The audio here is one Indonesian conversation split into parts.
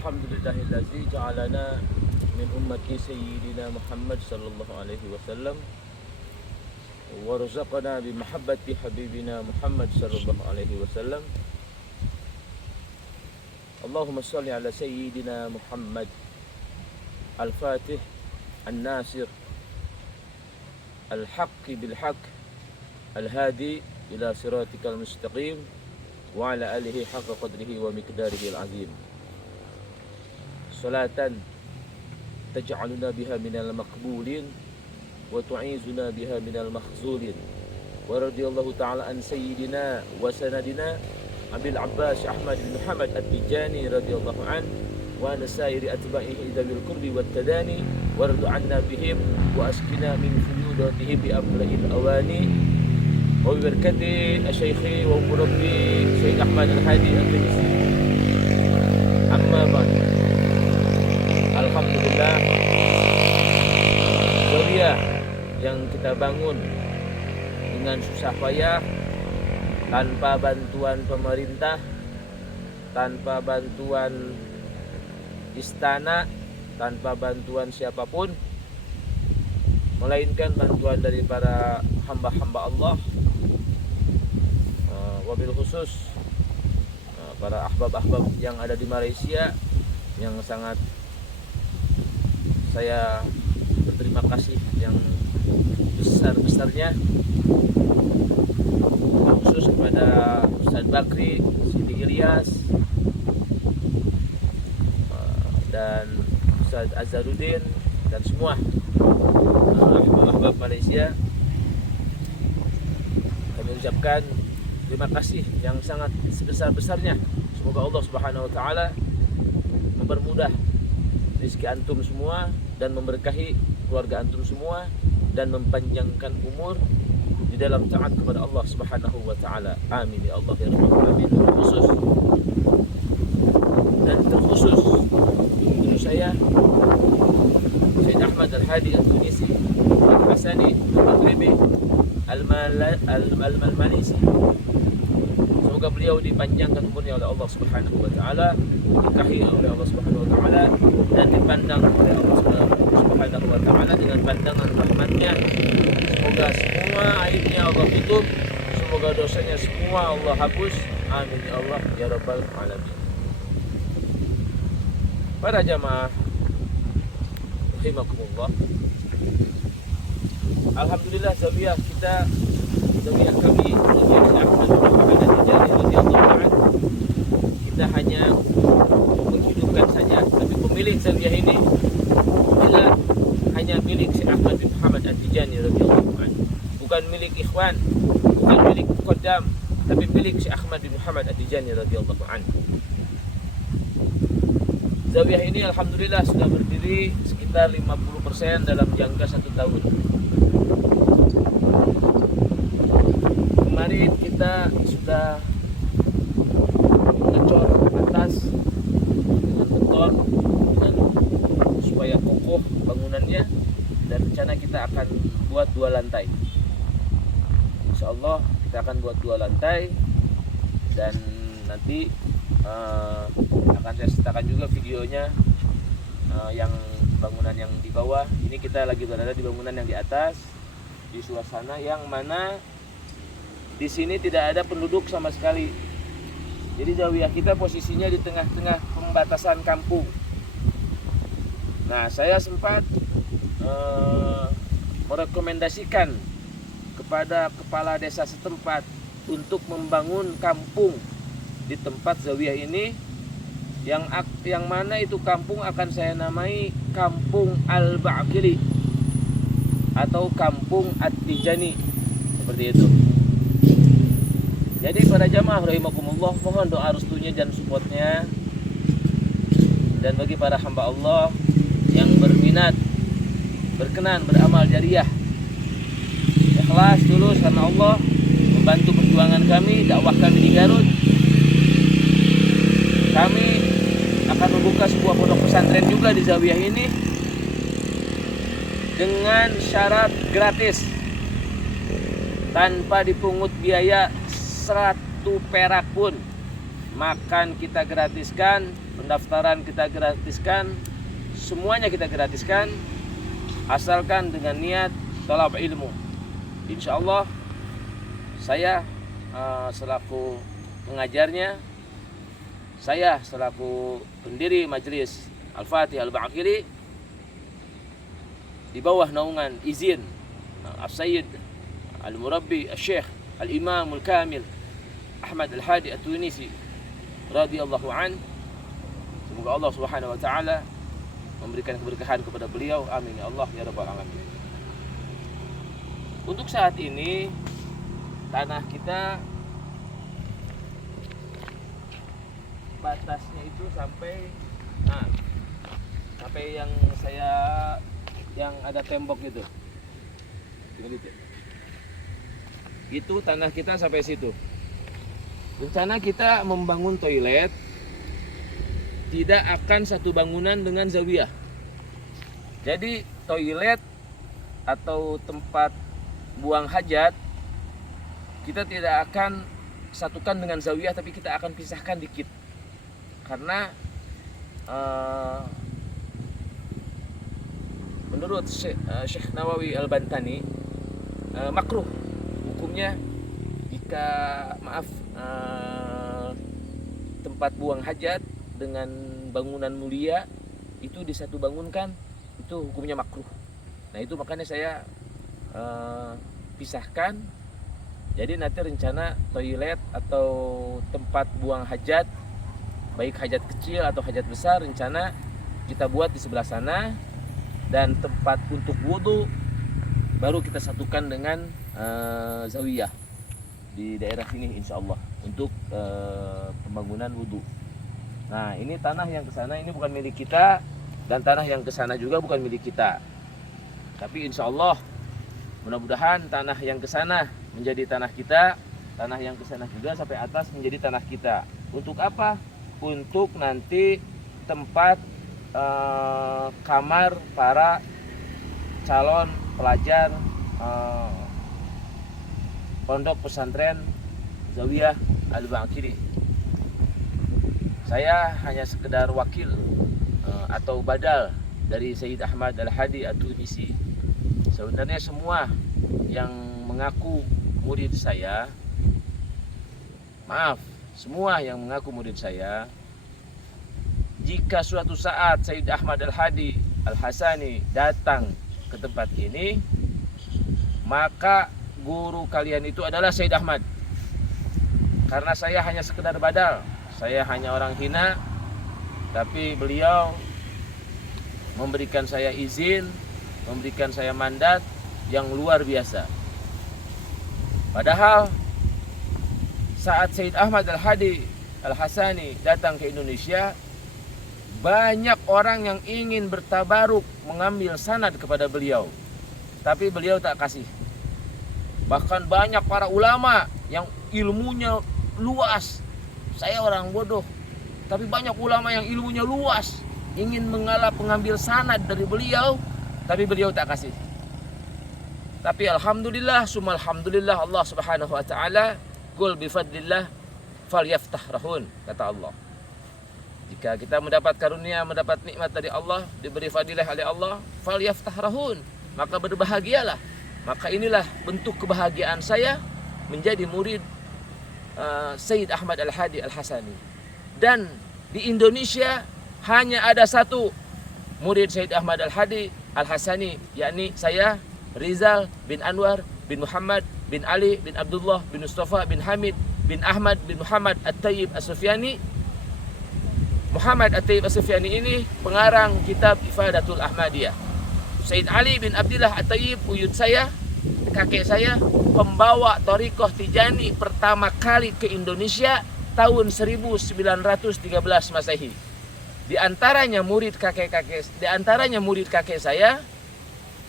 Alhamdulillahillazi ja'alana min ummati sayyidina Muhammad sallallahu alaihi wasallam wa razaqana bi mahabbati habibina Muhammad sallallahu alaihi wasallam. Allahumma salli ala sayyidina Muhammad al-Fatih an-Nasir al-Haqqi bil-Haqq al-Hadi ila siratikal mustaqim wa ala alihi haqqa qadrihi wa miqdarihi al-azim. Salatan taj'aluna biha minal maqbulin wa tu'izuna biha minal makhzulin. Wa radiyallahu ta'ala an sayyidina wa sanadina Abil Abbas Ahmad bin Muhammad At-Tijani radiyallahu an wa nasairi atba'ihi dawil qurbi wat tadani wa radu anna bihim wa askina min fuyudatihim bi abla'il awani wa bi barakati asyaikhi wa murabbi Syekh Ahmad Al-Hadi Al-Tunisi. Amma ba'd. Alhamdulillah, Zawiyah yang kita bangun dengan susah payah, tanpa bantuan pemerintah, tanpa bantuan istana, tanpa bantuan siapapun, melainkan bantuan dari para hamba-hamba Allah, wabil khusus para ahbab-ahbab yang ada di Malaysia, yang sangat saya berterima kasih yang besar-besarnya, khusus kepada Ustaz Bakri, Siti Ilyas, dan Ustaz Azharuddin, dan semua ahbab-ahbab Malaysia. Kami ucapkan terima kasih yang sangat sebesar-besarnya. Semoga Allah Subhanahu wa taala mempermudah rezeki antum semua dan memberkahi keluarga antum semua dan mempanjangkan umur di dalam taat kepada Allah Subhanahu wa taala. Amin ya Allah ya rabbal alamin. Terkhusus guru saya Syekh Ahmad Al-Hadi Al-Tunisi Al-Hasani Al-Maghribi Al-Malisi. Semoga beliau dipanjangkan umurnya oleh Allah Subhanahu wa taala, diberkahi oleh Allah Subhanahu wa taala, dan dipandang oleh Allah Subhanahu wa taala dengan pandangan rahmatnya. Semoga semua aibnya Allah tutup, semoga dosanya semua Allah hapus. Amin ya Allah ya rabbal alamin. Para jamaah rahimakumullah, alhamdulillah Zawiyah kita, Zawiyah kami, Zawiyah Ahmad bin Tijani radhiyallahu anhu, kita hanya menghidupkan saja, tapi pemilik Zawiyah ini adalah hanya milik Syekh Ahmad bin Muhammad At-Tijani radhiyallahu anhu, bukan milik ikhwan, bukan milik Qaddam, tapi milik Syekh Ahmad bin Muhammad At-Tijani radhiyallahu anhu. Zawiyah ini alhamdulillah sudah berdiri sekitar 50% dalam jangka 1 tahun. Kemarin kita sudah ngecor atas dengan beton, dengan supaya kokoh bangunannya, dan rencana kita akan buat 2 lantai. Insya Allah kita akan buat 2 lantai, dan nanti akan saya sertakan juga videonya yang bangunan yang di bawah. Ini kita lagi berada di bangunan yang di atas, di suasana yang mana di sini tidak ada penduduk sama sekali. Jadi Zawiyah kita posisinya di tengah-tengah pembatasan kampung. Nah, saya sempat merekomendasikan kepada kepala desa setempat untuk membangun kampung di tempat Zawiyah ini, yang mana itu kampung akan saya namai Kampung Al-Ba'qili atau Kampung At-Tijani, seperti itu. Jadi para jamaah rahimakumullah, mohon doa restunya dan supportnya, dan bagi para hamba Allah yang berminat, berkenan beramal jariah, ikhlas tulus karena Allah, membantu perjuangan kami, dakwah kami di Garut, kami akan membuka sebuah pondok pesantren juga di Zawiyah ini dengan syarat gratis, tanpa dipungut biaya 1 perak pun. Makan kita gratiskan, pendaftaran kita gratiskan, semuanya kita gratiskan, asalkan dengan niat talab ilmu. Insya Allah saya selaku pengajarnya, saya selaku pendiri majelis Al-Fatih Al-Baqiri di bawah naungan izin As-Sayyid Al-Murabbi Al-Syekh Al-Imam Al-Kamil Ahmad Al-Hadi At-Tunisi radhiyallahu an. Semoga Allah Subhanahu wa taala memberikan keberkahan kepada beliau. Amin ya Allah ya rabbal alamin. Untuk saat ini tanah kita batasnya itu sampai yang ada tembok gitu. Itu tanah kita sampai situ. Rencana kita membangun toilet tidak akan satu bangunan dengan zawiyah. Jadi toilet atau tempat buang hajat kita tidak akan satukan dengan zawiyah, tapi kita akan pisahkan dikit. Karena menurut Syekh Nawawi Al-Bantani makruh hukumnya jika tempat buang hajat dengan bangunan mulia itu disatu bangunkan, itu hukumnya makruh. Nah itu makanya saya pisahkan. Jadi nanti rencana toilet atau tempat buang hajat, baik hajat kecil atau hajat besar, rencana kita buat di sebelah sana. Dan tempat untuk wudhu baru kita satukan dengan zawiyah di daerah sini insya Allah untuk pembangunan wudhu. Nah ini tanah yang ke sana ini bukan milik kita, dan tanah yang ke sana juga bukan milik kita. Tapi insya Allah mudah-mudahan tanah yang ke sana menjadi tanah kita, tanah yang ke sana juga sampai atas menjadi tanah kita. Untuk apa? Untuk nanti tempat kamar para calon pelajar pondok pesantren Zawiyah Al-Baqiri. Saya hanya sekedar wakil atau badal dari Sayyid Ahmad Al-Hadi At-Tunisi. Sebenarnya semua yang mengaku murid saya, semua yang mengaku murid saya, jika suatu saat Sayyid Ahmad Al-Hadi Al-Hasani datang ke tempat ini, maka guru kalian itu adalah Sayyid Ahmad. Karena saya hanya sekedar badal, saya hanya orang hina, tapi beliau memberikan saya izin, memberikan saya mandat yang luar biasa. Padahal saat Sayyid Ahmad Al-Hadi Al-Hasani datang ke Indonesia, banyak orang yang ingin bertabaruk mengambil sanad kepada beliau, tapi beliau tak kasih. Bahkan banyak para ulama yang ilmunya luas, saya orang bodoh, tapi banyak ulama yang ilmunya luas ingin mengambil sanad dari beliau, tapi beliau tak kasih. Tapi alhamdulillah, summa alhamdulillah, Allah Subhanahu wa taala, qul bi fadlillah falyaftah rahun, kata Allah. Jika kita mendapat karunia, mendapat nikmat dari Allah, diberi fadilah oleh Allah, falyaftah rahun, maka berbahagialah. Maka inilah bentuk kebahagiaan saya menjadi murid Sayyid Ahmad Al-Hadi Al-Hasani. Dan di Indonesia hanya ada satu murid Sayyid Ahmad Al-Hadi Al-Hasani, yakni saya, Rizal bin Anwar bin Muhammad bin Ali bin Abdullah bin Mustafa bin Hamid bin Ahmad bin Muhammad At-Tayyib As-Sufyani. Muhammad At-Tayyib As-Sufyani ini pengarang kitab Ifadatul Ahmadiyah. Sayyid Ali bin Abdullah At-Tayyib, buyut saya, kakek saya, pembawa Thariqah Tijani pertama kali ke Indonesia tahun 1913 Masehi. Di antaranya murid kakek saya,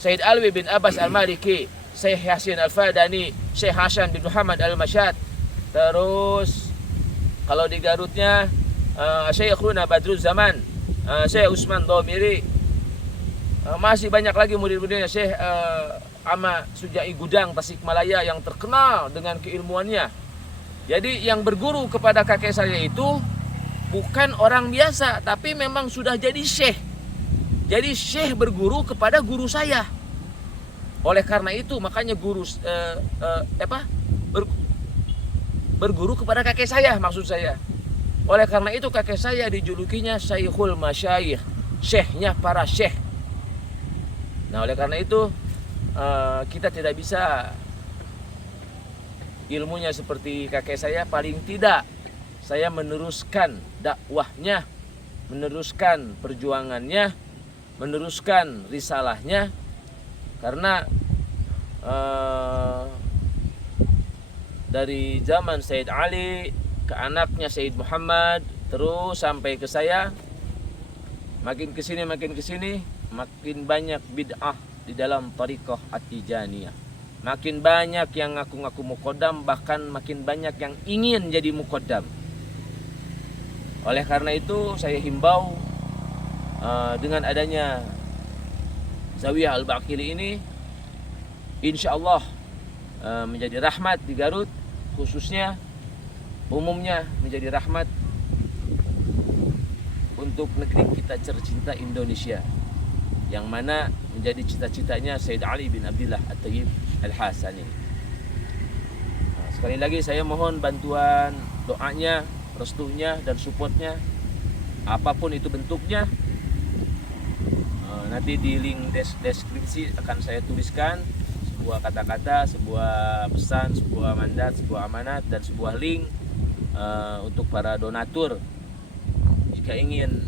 Sayyid Alwi bin Abbas Al-Maliki, Syekh Yasin Al-Fadani, Syekh Hasan bin Muhammad Al-Masyad. Terus kalau di Garutnya Syekhuna Badruz Zaman, Syekh Usman Domiri, masih banyak lagi murid-muridnya, Syekh Ama Sujai Gudang Tasikmalaya yang terkenal dengan keilmuannya. Jadi yang berguru kepada kakek saya itu bukan orang biasa, tapi memang sudah jadi syekh. Jadi syekh berguru kepada guru saya. Oleh karena itu makanya berguru kepada kakek saya, maksud saya. Oleh karena itu kakek saya dijulukinya Syekhul Masyayikh, syekhnya para syekh. Nah, oleh karena itu kita tidak bisa ilmunya seperti kakek saya. Paling tidak saya meneruskan dakwahnya, meneruskan perjuangannya, meneruskan risalahnya. Karena dari zaman Sayyid Ali ke anaknya Sayyid Muhammad terus sampai ke saya, makin kesini makin banyak bid'ah di dalam thariqah At-Tijaniyah. Makin banyak yang ngaku-ngaku muqaddam, bahkan makin banyak yang ingin jadi muqaddam. Oleh karena itu saya himbau dengan adanya Zawiyah Al-Baqili ini, insya Allah menjadi rahmat di Garut, khususnya umumnya menjadi rahmat untuk negeri kita tercinta Indonesia, yang mana menjadi cita-citanya Sayyid Ali bin Abdullah At-Tayyib Al-Hasani. Sekali lagi saya mohon bantuan doanya, restunya dan supportnya, apapun itu bentuknya. Nanti di link deskripsi akan saya tuliskan sebuah kata-kata, sebuah pesan, sebuah mandat, sebuah amanat, dan sebuah link untuk para donatur jika ingin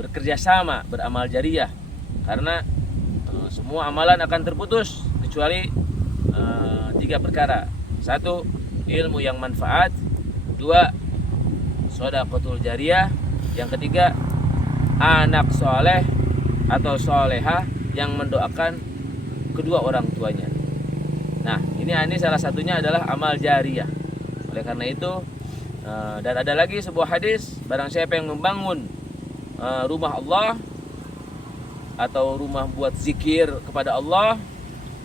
bekerja sama, beramal jariah. Karena semua amalan akan terputus kecuali 3 perkara. 1, ilmu yang manfaat. 2, shadaqatul jariyah. Yang ketiga, anak soleh atau soleha yang mendoakan kedua orang tuanya. Nah, ini salah satunya adalah amal jariyah. Oleh karena itu, dan ada lagi sebuah hadis, barang siapa yang membangun rumah Allah atau rumah buat zikir kepada Allah,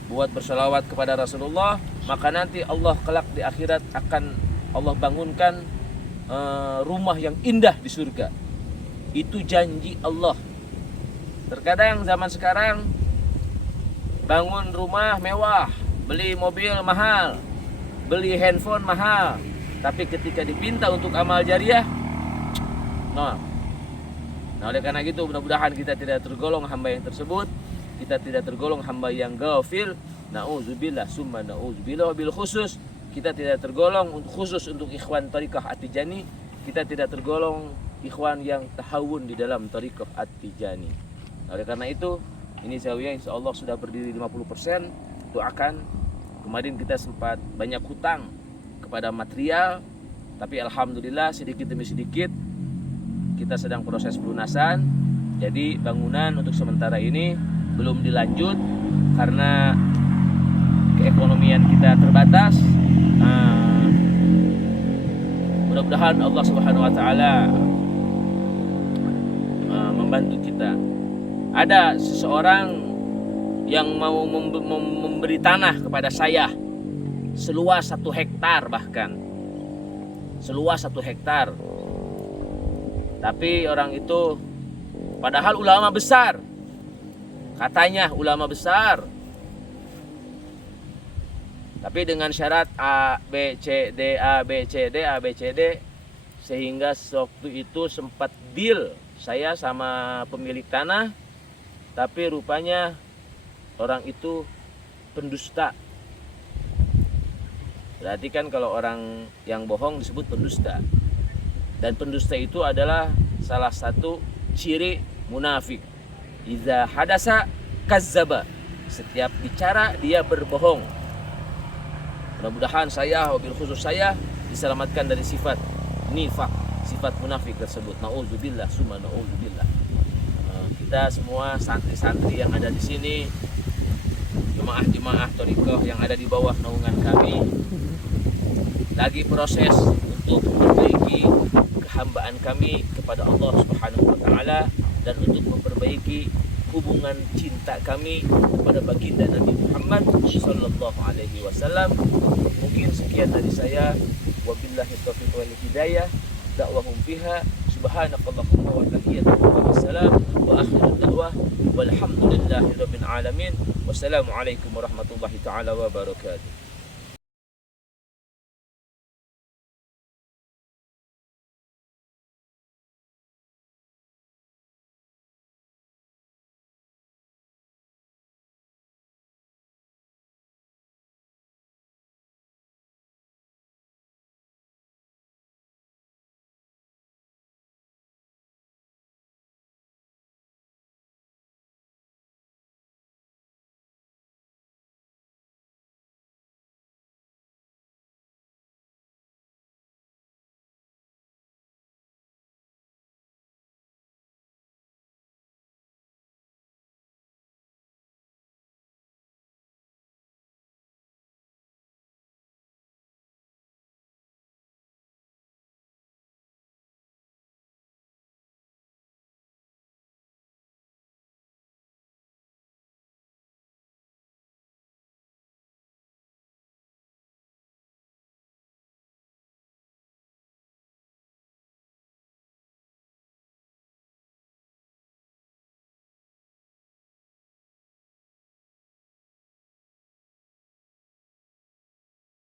buat berselawat kepada Rasulullah, maka nanti Allah kelak di akhirat akan Allah bangunkan rumah yang indah di surga. Itu janji Allah. Terkadang zaman sekarang bangun rumah mewah, beli mobil mahal, beli handphone mahal, tapi ketika dipinta untuk amal jariah, no. Nah, oleh karena itu mudah-mudahan kita tidak tergolong hamba yang tersebut. Kita tidak tergolong hamba yang ghafil. Nauzubillah summa nauzubillah. Bil khusus kita tidak tergolong khusus untuk ikhwan thariqah At-Tijani. Kita tidak tergolong ikhwan yang tahawun di dalam thariqah At-Tijani. Nah, oleh karena itu ini Zawiyah insyaallah sudah berdiri 50%. Doakan. Kemarin kita sempat banyak hutang kepada material, tapi alhamdulillah sedikit demi sedikit kita sedang proses pelunasan. Jadi bangunan untuk sementara ini belum dilanjut karena keekonomian kita terbatas. Mudah-mudahan Allah Subhanahu wa taala membantu kita. Ada seseorang yang mau memberi tanah kepada saya seluas 1 hektar, bahkan seluas 1 hektar. Tapi orang itu padahal ulama besar, katanya ulama besar, tapi dengan syarat A, B, C, D, A, B, C, D, A, B, C, D, sehingga waktu itu sempat deal saya sama pemilik tanah, tapi rupanya orang itu pendusta. Berarti kan kalau orang yang bohong disebut pendusta. Dan pendusta itu adalah salah satu ciri munafik. Iza hadasa kazzaba. Setiap bicara dia berbohong. Mudah-mudahan saya, wabil khusus saya, diselamatkan dari sifat nifak, sifat munafik tersebut. Nauzubillah summa nauzubillah. Kita semua santri-santri yang ada di sini, jemaah-jemaah thariqah yang ada di bawah naungan kami, lagi proses untuk memperbaiki kehambaan kami kepada Allah Subhanahu wa taala dan untuk memperbaiki hubungan cinta kami kepada baginda Nabi Muhammad sallallahu alaihi wasallam. Mungkin sekian dari saya. Wabillahi taufiq wal hidayah. Da'wahum fiha subhanakallahumma wa tahiyyatuhum wassalam wa akhirud da'wah walhamdulillahi rabbil alamin. Wassalamualaikum warahmatullahi taala wabarakatuh.